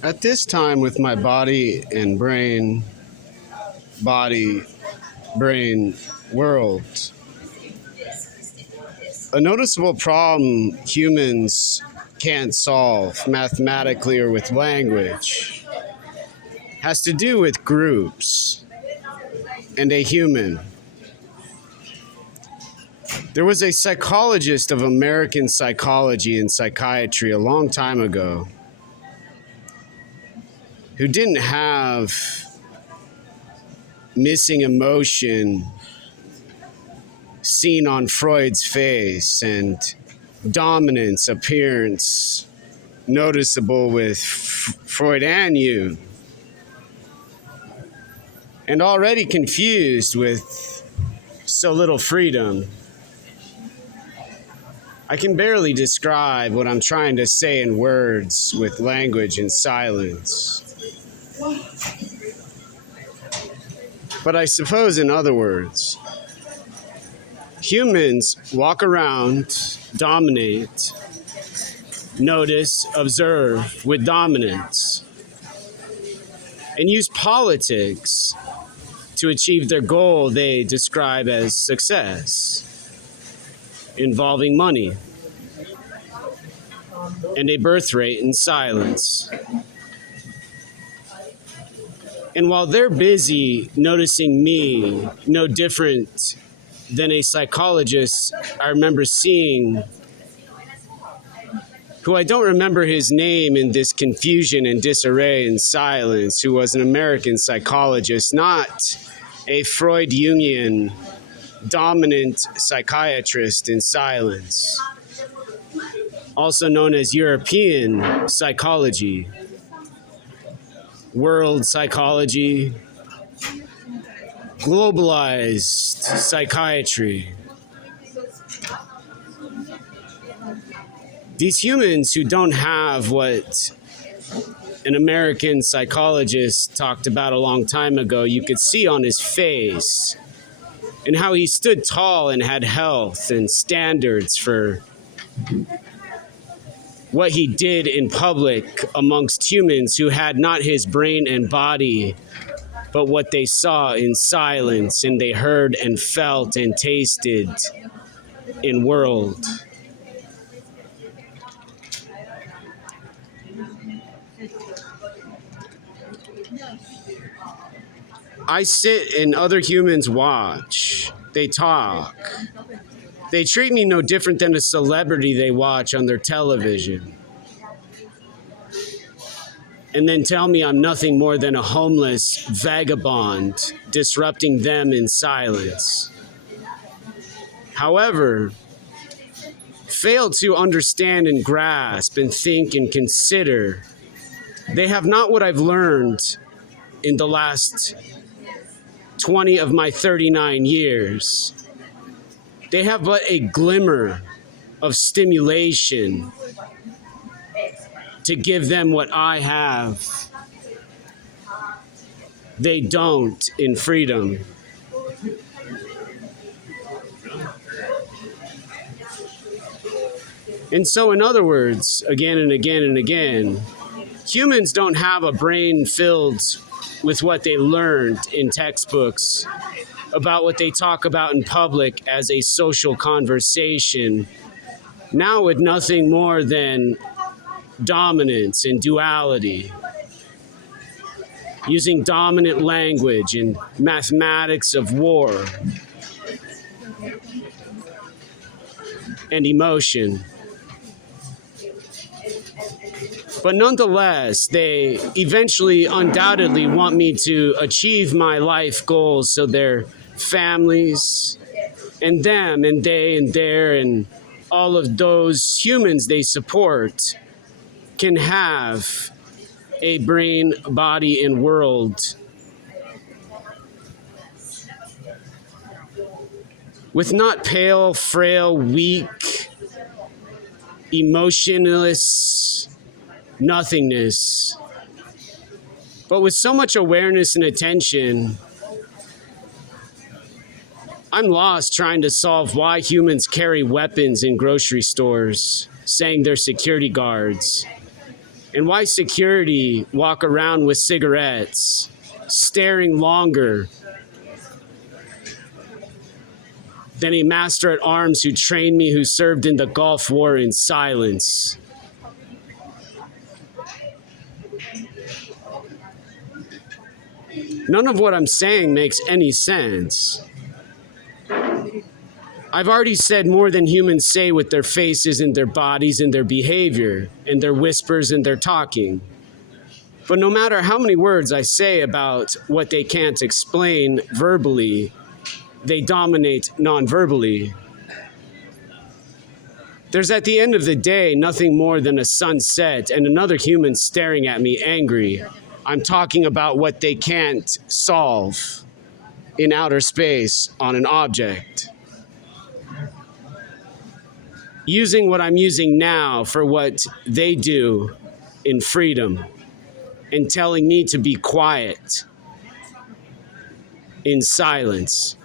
At this time, with my body, brain world, a noticeable problem humans can't solve mathematically or with language has to do with groups and a human. There was a psychologist of American psychology and psychiatry a long time ago who didn't have missing emotion seen on Freud's face and dominance appearance noticeable with Freud and Jung, and already confused with so little freedom. I can barely describe what I'm trying to say in words with language and silence. But I suppose, in other words, humans walk around, dominate, notice, observe with dominance, and use politics to achieve their goal they describe as success, involving money and a birth rate in silence. And while they're busy noticing me, no different than a psychologist I remember seeing, who I don't remember his name in this confusion and disarray and silence, who was an American psychologist, not a Freud Jungian dominant psychiatrist in silence, also known as European psychology, world psychology, globalized psychiatry. These humans who don't have what an American psychologist talked about a long time ago, you could see on his face, and how he stood tall and had health and standards for what he did in public amongst humans who had not his brain and body, but what they saw in silence and they heard and felt and tasted in world. I sit and other humans watch. They talk. They treat me no different than a celebrity they watch on their television. And then tell me I'm nothing more than a homeless vagabond disrupting them in silence. However, fail to understand and grasp and think and consider they have not what I've learned in the last 20 of my 39 years. They have but a glimmer of stimulation to give them what I have. They don't in freedom. And so, in other words, again and again and again, humans don't have a brain filled with what they learned in textbooks about what they talk about in public as a social conversation, now with nothing more than dominance and duality, using dominant language and mathematics of war and emotion. But nonetheless, they eventually undoubtedly want me to achieve my life goals so their families and them and they and their and all of those humans they support can have a brain, body, and world with not pale, frail, weak, emotionless nothingness, but with so much awareness and attention. I'm lost trying to solve why humans carry weapons in grocery stores, saying they're security guards, And why security walk around with cigarettes, staring longer than a master at arms who trained me, who served in the Gulf War in silence. None of what I'm saying makes any sense. I've already said more than humans say with their faces and their bodies and their behavior and their whispers and their talking. But no matter how many words I say about what they can't explain verbally, they dominate non-verbally. There's at the end of the day nothing more than a sunset and another human staring at me angry. I'm talking about what they can't solve in outer space on an object. Using what I'm using now for what they do in freedom, and telling me to be quiet in silence.